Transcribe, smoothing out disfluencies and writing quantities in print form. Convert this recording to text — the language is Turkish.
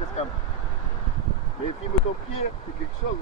facile facecam. Mais filme ton pied, c'est quelque chose.